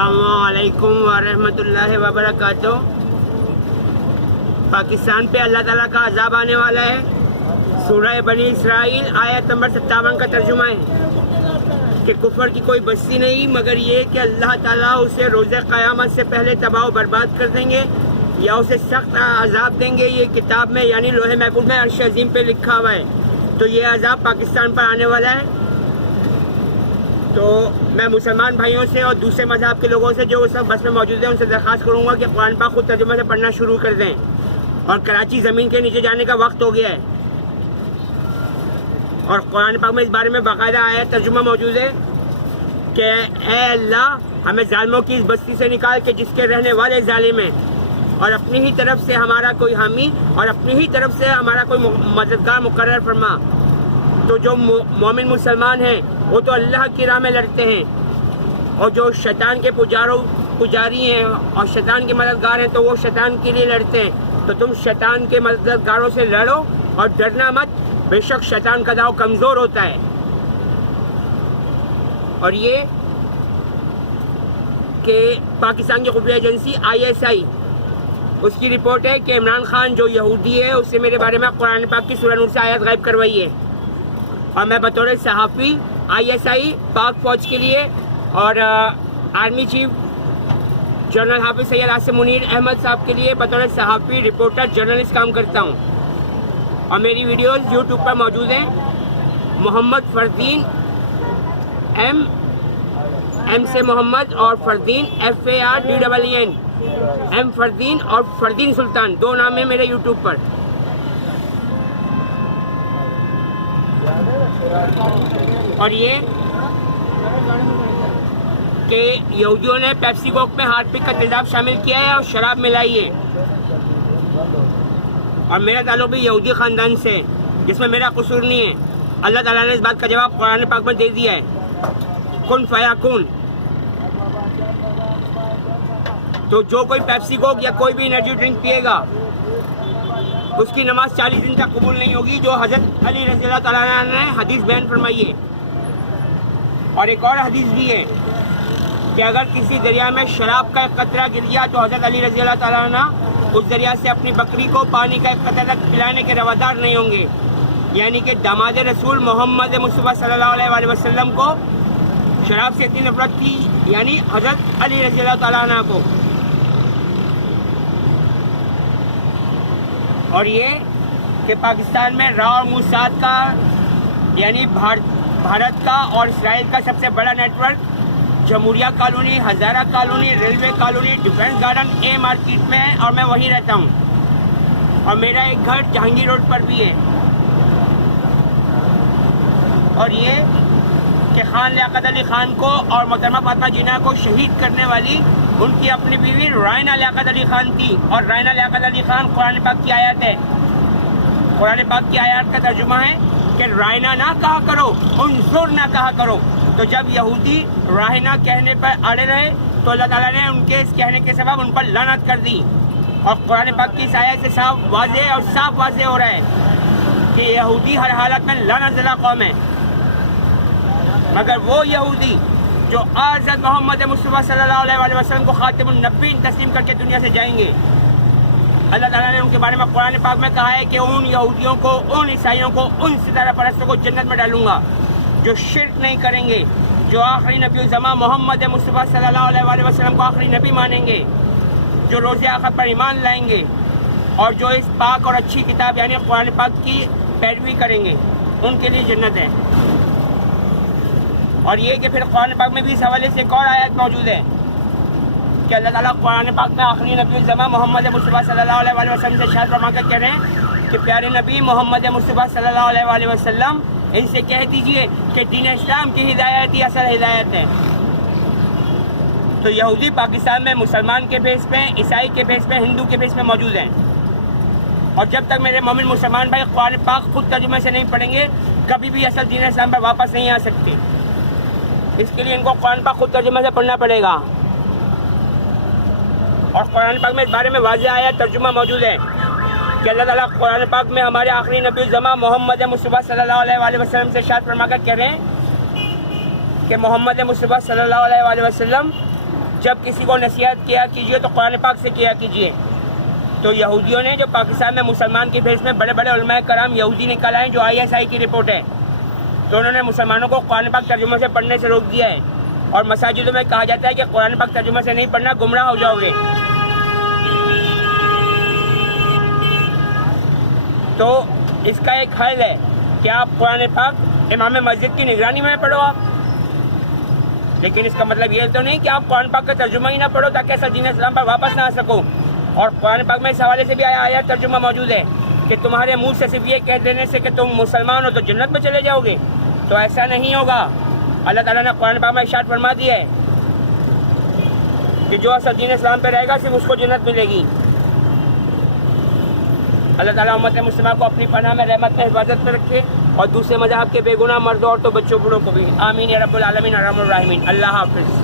السلام علیکم ورحمۃ اللہ وبرکاتہ۔ پاکستان پہ اللہ تعالیٰ کا عذاب آنے والا ہے۔ سورہ بنی اسرائیل آیت نمبر 57 کا ترجمہ ہے کہ کفر کی کوئی بستی نہیں مگر یہ کہ اللہ تعالیٰ اسے روز قیامت سے پہلے تباہ و برباد کر دیں گے یا اسے سخت عذاب دیں گے۔ یہ کتاب میں یعنی لوح محفوظ میں عرش عظیم پہ لکھا ہوا ہے۔ تو یہ عذاب پاکستان پر آنے والا ہے۔ تو میں مسلمان بھائیوں سے اور دوسرے مذہب کے لوگوں سے جو اس وقت بس میں موجود ہیں ان سے درخواست کروں گا کہ قرآن پاک خود ترجمہ سے پڑھنا شروع کر دیں، اور کراچی زمین کے نیچے جانے کا وقت ہو گیا ہے۔ اور قرآن پاک میں اس بارے میں باقاعدہ آیت ترجمہ موجود ہے کہ اے اللہ ہمیں ظالموں کی اس بستی سے نکال کے جس کے رہنے والے ظالم ہیں، اور اپنی ہی طرف سے ہمارا کوئی حامی اور اپنی ہی طرف سے ہمارا کوئی مددگار مقرر فرما۔ تو جو مومن مسلمان ہیں وہ تو اللہ کی راہ میں لڑتے ہیں، اور جو شیطان کے پجاری ہیں اور شیطان کے مددگار ہیں تو وہ شیطان کے لیے لڑتے ہیں۔ تو تم شیطان کے مددگاروں سے لڑو اور ڈرنا مت، بے شک شیطان کا داؤ کمزور ہوتا ہے۔ اور یہ کہ پاکستان کی خفیہ ایجنسی ISI اس کی رپورٹ ہے کہ عمران خان جو یہودی ہے اس سے میرے بارے میں قرآن پاک کی سورہ نور سے آیت غائب کروائی ہے، اور میں بطور صحافی ISI پاک فوج کے لیے اور آرمی چیف جنرل حافظ سید عاصم منیر احمد صاحب کے لیے بطور صحافی رپورٹر جرنلسٹ کام کرتا ہوں، اور میری ویڈیوز یوٹیوب پر موجود ہیں۔ محمد فردین ایم سے محمد اور فردین FARDEEN ایم فردین اور فردین سلطان، دو نام ہیں میرے یوٹیوب پر۔ اور یہ کہ یہودیوں نے پیپسی کوک میں ہارپک کا تیزاب شامل کیا ہے اور شراب ملائی ہے، اور میرا تعلق بھی یہودی خاندان سے ہے جس میں میرا قصور نہیں ہے۔ اللہ تعالیٰ نے اس بات کا جواب قرآن پاک میں دے دیا ہے، کن فیکون۔ تو جو کوئی پیپسی کوک یا کوئی بھی انرجی ڈرنک پیے گا اس کی نماز 40 دن تک قبول نہیں ہوگی، جو حضرت علی رضی اللہ تعالیٰ عنہ نے حدیث بیان فرمائی ہے۔ اور ایک اور حدیث بھی ہے کہ اگر کسی دریا میں شراب کا ایک قطرہ گر گیا تو حضرت علی رضی اللہ تعالیٰ عنہ اس دریا سے اپنی بکری کو پانی کا ایک قطرہ تک پلانے کے روادار نہیں ہوں گے۔ یعنی کہ داماد رسول محمد مصطفیٰ صلی اللہ علیہ وسلم کو شراب سے اتنی نفرت تھی، یعنی حضرت علی رضی اللہ تعالیٰ عنہ کو۔ اور یہ کہ پاکستان میں را اور موساد کا یعنی بھارت کا اور اسرائیل کا سب سے بڑا نیٹ ورک جمہوریہ colony, Hazara colony, railway colony, defence garden A market میں ہے، اور میں وہیں رہتا ہوں، اور میرا ایک گھر جہانگیر روڈ پر بھی ہے۔ اور یہ کہ خان لیاقت علی خان کو اور محترمہ فاطمہ جناح کو شہید کرنے والی ان کی اپنی بیوی رائنا لیاقت علی خان تھی، اور رائنا لیاقت علی خان قرآن پاک کی آیت ہے۔ قرآن پاک کی آیات کا ترجمہ ہے کہ رائنا نہ کہا کرو، انظر نہ کہا کرو۔ تو جب یہودی رائنا کہنے پر اڑے رہے تو اللہ تعالیٰ نے ان کے اس کہنے کے سبب ان پر لعنت کر دی، اور قرآن پاک کی اس آیت سے صاف واضح ہو رہا ہے کہ یہودی ہر حالت میں لعنت زدہ قوم ہے، مگر وہ یہودی جو حضرت محمد مصطفیٰ صلی اللہ علیہ وسلم کو خاتم النبیین تسلیم کر کے دنیا سے جائیں گے۔ اللہ تعالیٰ نے ان کے بارے میں قرآن پاک میں کہا ہے کہ ان یہودیوں کو، ان عیسائیوں کو، ان ستارہ پرستوں کو جنت میں ڈالوں گا جو شرک نہیں کریں گے، جو آخری نبی الزمان محمد مصطفیٰ صلی اللہ علیہ وسلم کو آخری نبی مانیں گے، جو روز آخرت پر ایمان لائیں گے، اور جو اس پاک اور اچھی کتاب یعنی قرآن پاک کی پیروی کریں گے، ان کے لیے جنت ہے۔ اور یہ کہ پھر قرآن پاک میں بھی اس حوالے سے ایک اور آیت موجود ہے کہ اللہ تعالیٰ قرآن پاک میں آخری نبی الزمان محمد مصطفیٰ صلی اللہ علیہ وسلم سے ارشاد فرما کر کہہ رہے ہیں کہ پیارے نبی محمد مصطفیٰ صلی اللہ علیہ وسلم ان سے کہہ دیجئے کہ دین اسلام کی ہدایت ہی اصل ہدایت ہے۔ تو یہودی پاکستان میں مسلمان کے بیس پہ، عیسائی کے بیس پہ، ہندو کے بیس پہ موجود ہیں، اور جب تک میرے مومن مسلمان بھائی قرآن پاک خود ترجمے سے نہیں پڑھیں گے کبھی بھی اصل دین اسلام پر واپس نہیں آ سکتے۔ اس کے لیے ان کو قرآن پاک خود ترجمے سے پڑھنا پڑے گا، اور قرآن پاک میں اس بارے میں واضح آیا ترجمہ موجود ہے کہ اللہ تعالیٰ قرآن پاک میں ہمارے آخری نبی الزمان محمد مصطفیٰ صلی اللہ علیہ وسلم سے ارشاد فرما کر کہہ رہے ہیں کہ محمد مصطفیٰ صلی اللہ علیہ وسلم جب کسی کو نصیحت کیا کیجیے تو قرآن پاک سے کیا کیجیے. تو یہودیوں نے جو پاکستان میں مسلمان کی بحث میں بڑے بڑے علماء کرام یہودی نکال آئے جو ISI کی رپورٹ ہے, تو انہوں نے مسلمانوں کو قرآن پاک ترجمہ سے پڑھنے سے روک دیا ہے, اور مساجدوں میں کہا جاتا ہے کہ قرآن پاک ترجمہ سے نہیں پڑھنا, گمراہ ہو جاؤ گے. تو اس کا ایک حل ہے کہ آپ قرآن پاک امام مسجد کی نگرانی میں پڑھو آپ, لیکن اس کا مطلب یہ تو نہیں کہ آپ قرآن پاک کا ترجمہ ہی نہ پڑھو تاکہ ایسا دین اسلام پر واپس نہ آ سکو. اور قرآن پاک میں اس حوالے سے بھی آیا ترجمہ موجود ہے کہ تمہارے منہ سے صرف یہ کہہ دینے سے کہ تم مسلمان ہو تو جنت میں چلے جاؤ گے, تو ایسا نہیں ہوگا. اللہ تعالیٰ نے قرآن پاک میں ارشاد فرما دیا ہے کہ جو اصل دین اسلام پہ رہے گا صرف اس کو جنت ملے گی. اللہ تعالیٰ امت مسلمہ کو اپنی پناہ میں رحمت میں حفاظت میں رکھے, اور دوسرے مذہب کے بے گناہ مردوں عورتوں بچوں بوڑھوں کو بھی. آمین یا رب العالمین ارحم الراحمین. اللہ حافظ.